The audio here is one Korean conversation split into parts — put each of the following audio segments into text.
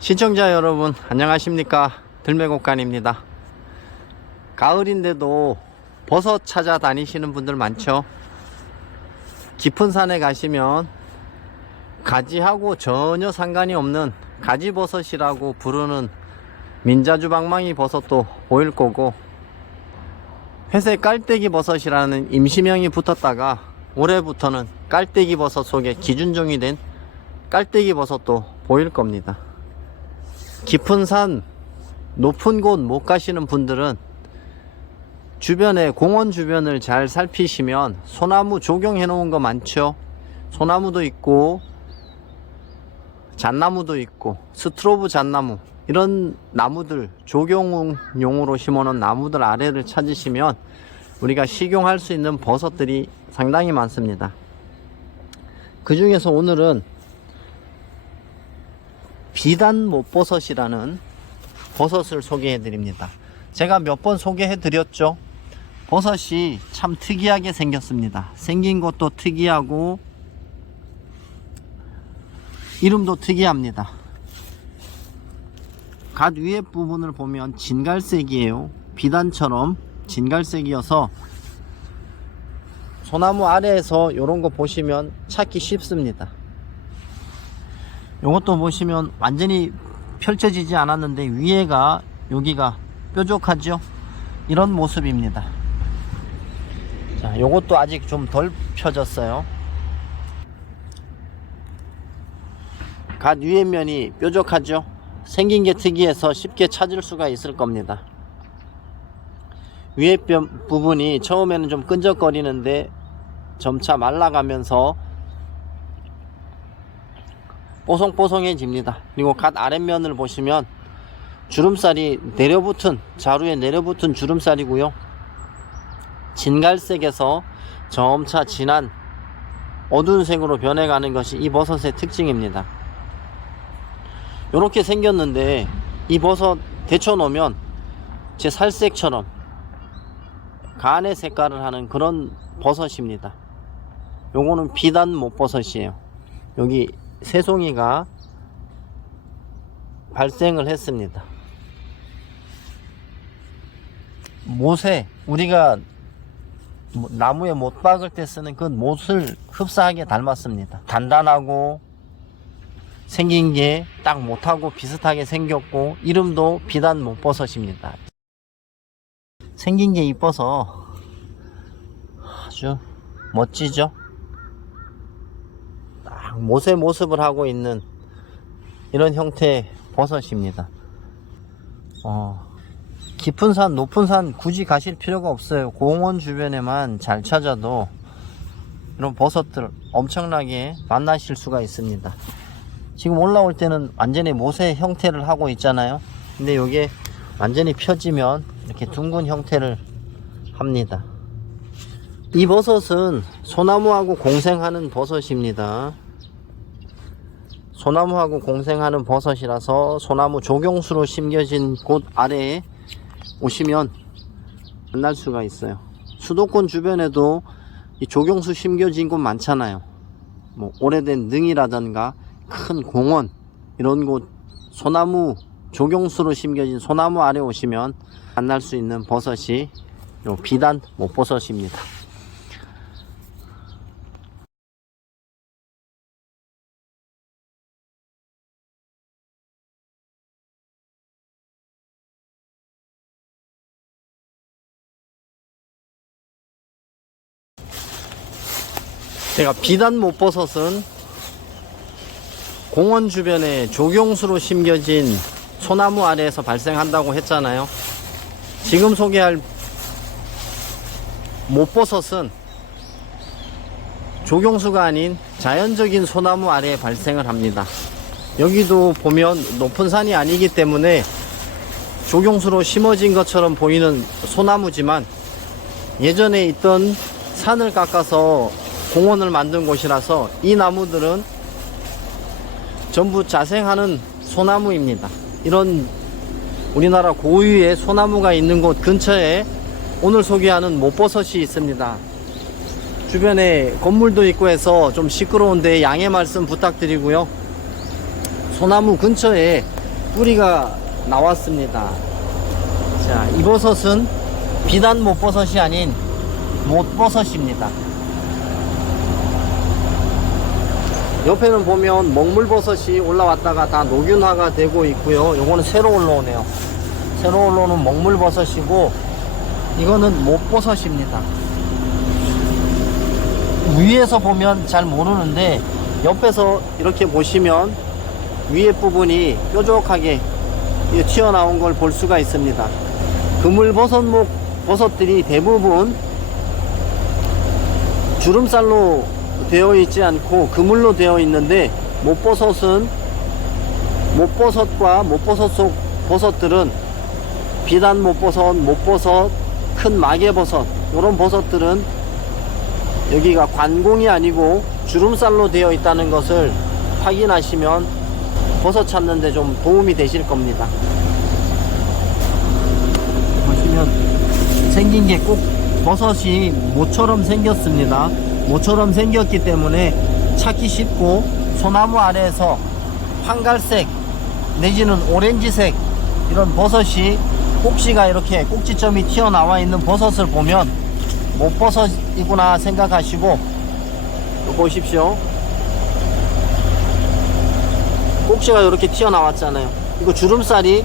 시청자 여러분 안녕하십니까, 들매곡간입니다. 가을인데도 버섯 찾아 다니시는 분들 많죠. 깊은 산에 가시면 가지하고 전혀 상관이 없는 가지버섯이라고 부르는 민자주방망이 버섯도 보일 거고, 회색 깔때기 버섯이라는 임시명이 붙었다가 올해부터는 깔때기 버섯 속에 기준종이 된 깔때기 버섯도 보일 겁니다. 깊은 산, 높은 곳 못 가시는 분들은 주변에 공원 주변을 잘 살피시면 소나무 조경해 놓은 거 많죠. 소나무도 있고 잣나무도 있고 스트로브 잣나무, 이런 나무들, 조경용으로 심어놓은 나무들 아래를 찾으시면 우리가 식용할 수 있는 버섯들이 상당히 많습니다. 그 중에서 오늘은 비단 못버섯이라는 버섯을 소개해 드립니다. 제가 몇 번 소개해 드렸죠. 버섯이 참 특이하게 생겼습니다. 생긴 것도 특이하고 이름도 특이합니다. 갓 위에 부분을 보면 진갈색이에요. 비단처럼 진갈색이어서 소나무 아래에서 이런 거 보시면 찾기 쉽습니다. 요것도 보시면 완전히 펼쳐지지 않았는데 위에가, 여기가 뾰족하죠. 이런 모습입니다. 자, 요것도 아직 좀 덜 펴졌어요. 갓 위에 면이 뾰족하죠. 생긴 게 특이해서 쉽게 찾을 수가 있을 겁니다. 위에 부분이 처음에는 좀 끈적거리는데 점차 말라가면서 뽀송뽀송해집니다. 그리고 갓 아랫면을 보시면 주름살이 내려붙은, 자루에 내려붙은 주름살이고요. 진갈색에서 점차 진한 어두운 색으로 변해가는 것이 이 버섯의 특징입니다. 이렇게 생겼는데 이 버섯 데쳐 놓으면 제 살색처럼 간의 색깔을 하는 그런 버섯입니다. 요거는 비단 못버섯이에요. 여기 새송이가 발생을 했습니다. 못에, 우리가 나무에 못 박을 때 쓰는 그 못을 흡사하게 닮았습니다. 단단하고 생긴 게 딱 못하고 비슷하게 생겼고, 이름도 비단 못버섯입니다. 생긴 게 이뻐서 아주 멋지죠. 딱 못의 모습을 하고 있는 이런 형태의 버섯입니다. 깊은 산, 높은 산 굳이 가실 필요가 없어요. 공원 주변에만 잘 찾아도 이런 버섯들 엄청나게 만나실 수가 있습니다. 지금 올라올 때는 완전히 못의 형태를 하고 있잖아요. 근데 이게 완전히 펴지면 이렇게 둥근 형태를 합니다. 이 버섯은 소나무하고 공생하는 버섯입니다. 소나무하고 공생하는 버섯이라서 소나무 조경수로 심겨진 곳 아래에 오시면 만날 수가 있어요. 수도권 주변에도 이 조경수 심겨진 곳 많잖아요. 뭐 오래된 능이라든가 큰 공원, 이런 곳 소나무 조경수로 심겨진 소나무 아래 오시면 만날 수 있는 버섯이 요 비단 못버섯입니다. 제가 비단 못버섯은 공원 주변에 조경수로 심겨진 소나무 아래에서 발생한다고 했잖아요. 지금 소개할 못버섯은 조경수가 아닌 자연적인 소나무 아래에 발생을 합니다. 여기도 보면 높은 산이 아니기 때문에 조경수로 심어진 것처럼 보이는 소나무지만 예전에 있던 산을 깎아서 공원을 만든 곳이라서 이 나무들은 전부 자생하는 소나무입니다. 이런 우리나라 고유의 소나무가 있는 곳 근처에 오늘 소개하는 못버섯이 있습니다. 주변에 건물도 있고 해서 좀 시끄러운데 양해 말씀 부탁드리고요. 소나무 근처에 뿌리가 나왔습니다. 자, 이 버섯은 비단 못버섯이 아닌 못버섯입니다. 옆에는 보면 먹물버섯이 올라왔다가 다 녹균화가 되고 있고요. 요거는 새로 올라오네요. 새로 올라오는 먹물버섯이고, 이거는 못버섯입니다. 위에서 보면 잘 모르는데 옆에서 이렇게 보시면 위에 부분이 뾰족하게 튀어나온 걸 볼 수가 있습니다. 그물버섯목 버섯들이 대부분 주름살로 되어 있지 않고 그물로 되어 있는데, 못버섯은 못버섯과 못버섯 속 버섯들은 비단 못버섯, 못버섯, 큰 마개버섯, 이런 버섯들은 여기가 관공이 아니고 주름살로 되어 있다는 것을 확인하시면 버섯 찾는데 좀 도움이 되실 겁니다. 보시면 생긴 게 꼭 버섯이 모처럼 생겼습니다. 모처럼 생겼기 때문에 찾기 쉽고, 소나무 아래에서 황갈색 내지는 오렌지색 이런 버섯이 꼭지가 이렇게 꼭지점이 튀어나와 있는 버섯을 보면 못버섯이구나 생각하시고, 보십시오. 꼭지가 이렇게 튀어나왔잖아요. 이거 주름살이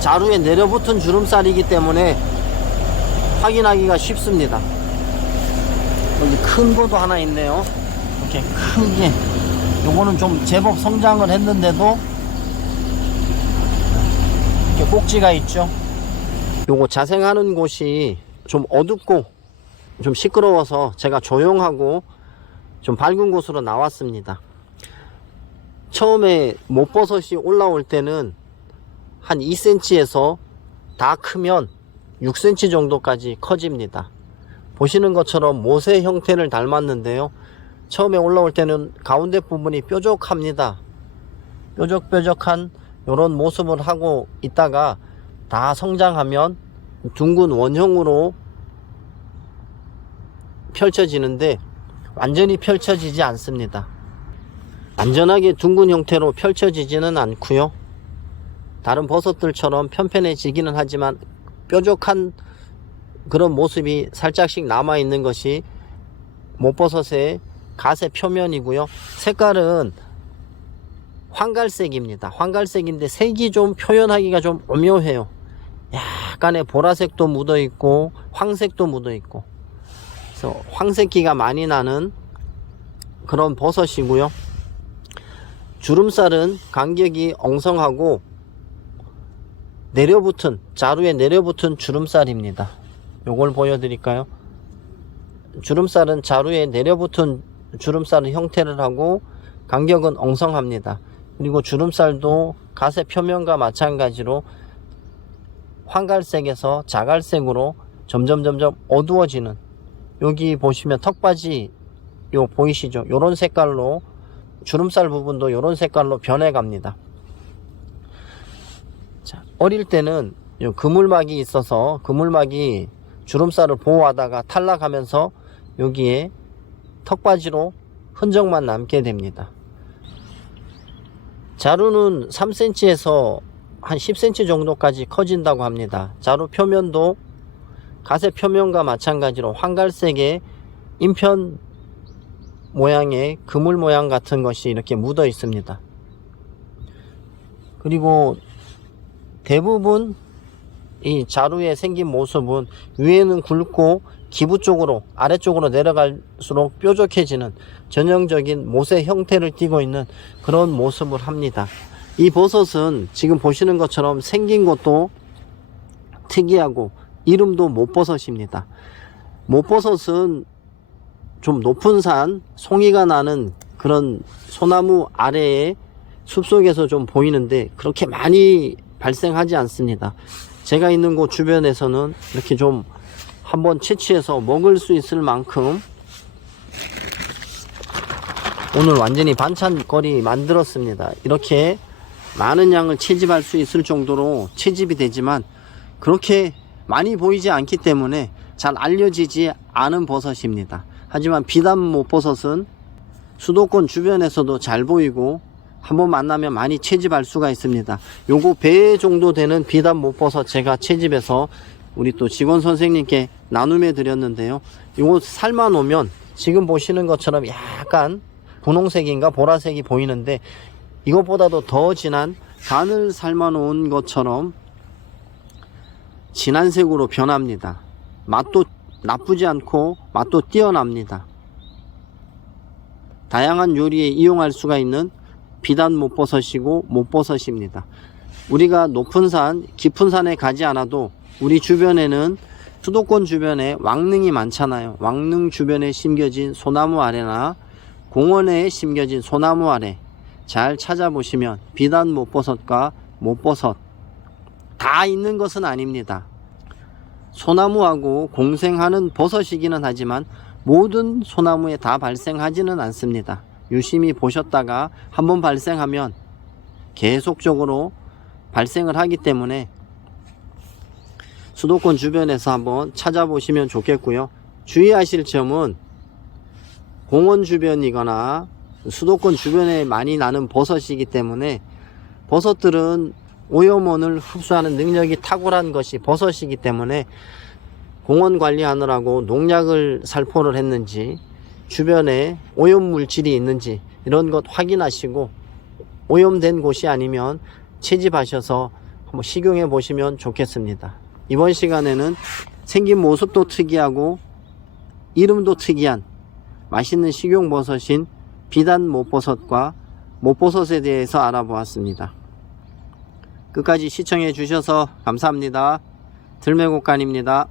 자루에 내려붙은 주름살이기 때문에 확인하기가 쉽습니다. 여기 큰 것도 하나 있네요. 이렇게 크게. 요거는 좀 제법 성장을 했는데도 이렇게 꼭지가 있죠. 요거 자생하는 곳이 좀 어둡고 좀 시끄러워서 제가 조용하고 좀 밝은 곳으로 나왔습니다. 처음에 못버섯이 올라올 때는 한 2cm에서 다 크면 6cm 정도까지 커집니다. 보시는 것처럼 못의 형태를 닮았는데요, 처음에 올라올 때는 가운데 부분이 뾰족합니다. 뾰족뾰족한 이런 모습을 하고 있다가 다 성장하면 둥근 원형으로 펼쳐지는데, 완전히 펼쳐지지 않습니다. 완전하게 둥근 형태로 펼쳐지지는 않고요, 다른 버섯들처럼 편편해지기는 하지만 뾰족한 그런 모습이 살짝씩 남아 있는 것이 못버섯의 가세 표면이고요. 색깔은 황갈색입니다. 황갈색인데 색이 좀 표현하기가 좀 오묘해요. 약간의 보라색도 묻어 있고 황색도 묻어 있고, 그래서 황색기가 많이 나는 그런 버섯이고요. 주름살은 간격이 엉성하고 내려붙은, 자루에 내려붙은 주름살입니다. 요걸 보여드릴까요? 주름살은 자루에 내려붙은 주름살의 형태를 하고 간격은 엉성합니다. 그리고 주름살도 가세 표면과 마찬가지로 황갈색에서 자갈색으로 점점 어두워지는, 여기 보시면 턱받이 요 보이시죠? 요런 색깔로, 주름살 부분도 요런 색깔로 변해갑니다. 자, 어릴 때는 요 그물막이 있어서 그물막이 주름살을 보호하다가 탈락하면서 여기에 턱받이로 흔적만 남게 됩니다. 자루는 3cm에서 한 10cm 정도까지 커진다고 합니다. 자루 표면도 가세 표면과 마찬가지로 황갈색의 인편 모양의 그물 모양 같은 것이 이렇게 묻어 있습니다. 그리고 대부분 이 자루에 생긴 모습은 위에는 굵고 기부 쪽으로, 아래쪽으로 내려갈수록 뾰족해지는 전형적인 못의 형태를 띠고 있는 그런 모습을 합니다. 이 버섯은 지금 보시는 것처럼 생긴 것도 특이하고 이름도 못버섯입니다. 못버섯은 좀 높은 산, 송이가 나는 그런 소나무 아래에 숲속에서 좀 보이는데 그렇게 많이 발생하지 않습니다. 제가 있는 곳 주변에서는 이렇게 좀 한번 채취해서 먹을 수 있을 만큼 오늘 완전히 반찬거리 만들었습니다. 이렇게 많은 양을 채집할 수 있을 정도로 채집이 되지만 그렇게 많이 보이지 않기 때문에 잘 알려지지 않은 버섯입니다. 하지만 비단 못버섯은 수도권 주변에서도 잘 보이고 한번 만나면 많이 채집할 수가 있습니다. 요거 배 정도 되는 비단 못버섯 제가 채집해서 우리 또 직원 선생님께 나눔해 드렸는데요. 요거 삶아 놓으면 지금 보시는 것처럼 약간 분홍색인가 보라색이 보이는데 이것보다도 더 진한 간을 삶아 놓은 것처럼 진한 색으로 변합니다. 맛도 나쁘지 않고 맛도 뛰어납니다. 다양한 요리에 이용할 수가 있는 비단 못버섯이고 못버섯입니다. 우리가 높은 산, 깊은 산에 가지 않아도 우리 주변에는 수도권 주변에 왕릉이 많잖아요. 왕릉 주변에 심겨진 소나무 아래나 공원에 심겨진 소나무 아래 잘 찾아보시면 비단 못버섯과 못버섯 다 있는 것은 아닙니다. 소나무하고 공생하는 버섯이기는 하지만 모든 소나무에 다 발생하지는 않습니다. 유심히 보셨다가 한번 발생하면 계속적으로 발생을 하기 때문에 수도권 주변에서 한번 찾아보시면 좋겠고요. 주의하실 점은 공원 주변이거나 수도권 주변에 많이 나는 버섯이기 때문에 버섯들은 오염원을 흡수하는 능력이 탁월한 것이 버섯이기 때문에 공원 관리하느라고 농약을 살포를 했는지 주변에 오염물질이 있는지 이런 것 확인하시고 오염된 곳이 아니면 채집하셔서 한번 식용해 보시면 좋겠습니다. 이번 시간에는 생긴 모습도 특이하고 이름도 특이한 맛있는 식용버섯인 비단 못버섯과 못버섯에 대해서 알아보았습니다. 끝까지 시청해 주셔서 감사합니다. 들매곡간입니다.